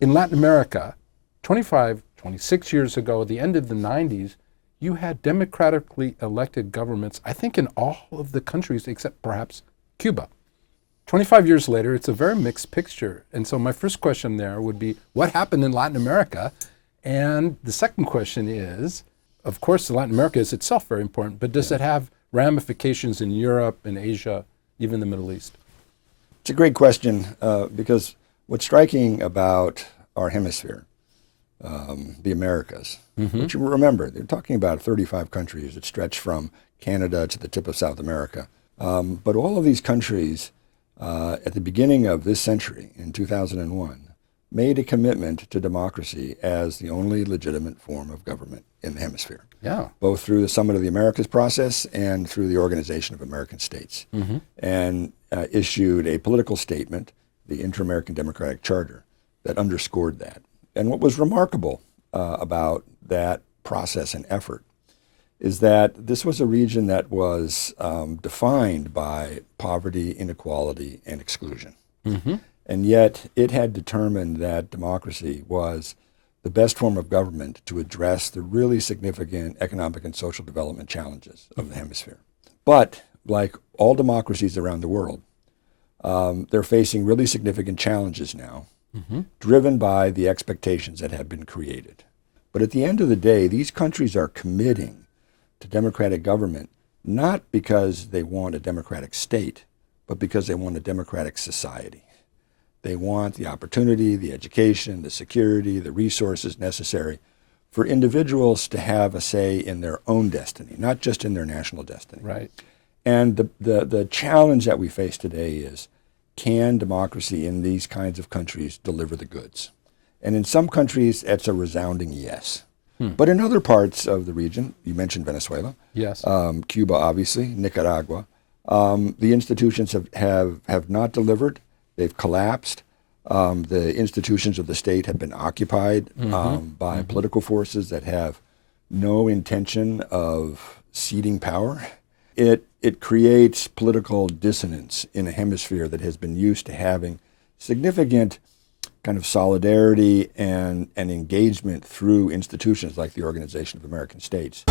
in Latin America, 25, 26 years ago, at the end of the 90s, you had democratically elected governments, I think in all of the countries except perhaps Cuba. 25 years later, it's a very mixed picture. And so my first question there would be, what happened in Latin America? And the second question is, of course, Latin America is itself very important, but does it have ramifications in Europe and Asia, even the Middle East? It's a great question because what's striking about our hemisphere, the Americas, which you remember, they're talking about 35 countries that stretch from Canada to the tip of South America. But all of these countries at the beginning of this century, in 2001, made a commitment to democracy as the only legitimate form of government in the hemisphere. Yeah. Both through the Summit of the Americas process and through the Organization of American States. And issued a political statement, the Inter-American Democratic Charter, that underscored that. And what was remarkable about that process and effort is that this was a region that was defined by poverty, inequality, and exclusion. And yet it had determined that democracy was the best form of government to address the really significant economic and social development challenges of the hemisphere. But like all democracies around the world, they're facing really significant challenges now, driven by the expectations that have been created. But at the end of the day, these countries are committing to democratic government, not because they want a democratic state, but because they want a democratic society. They want the opportunity, the education, the security, the resources necessary for individuals to have a say in their own destiny, not just in their national destiny. Right. And the challenge that we face today is, can democracy in these kinds of countries deliver the goods? And in some countries, it's a resounding yes. But in other parts of the region, you mentioned Venezuela, Yes. Cuba, obviously, Nicaragua, the institutions have not delivered. They've collapsed. The institutions of the state have been occupied by political forces that have no intention of ceding power. It creates political dissonance in a hemisphere that has been used to having significant kind of solidarity and engagement through institutions like the Organization of American States.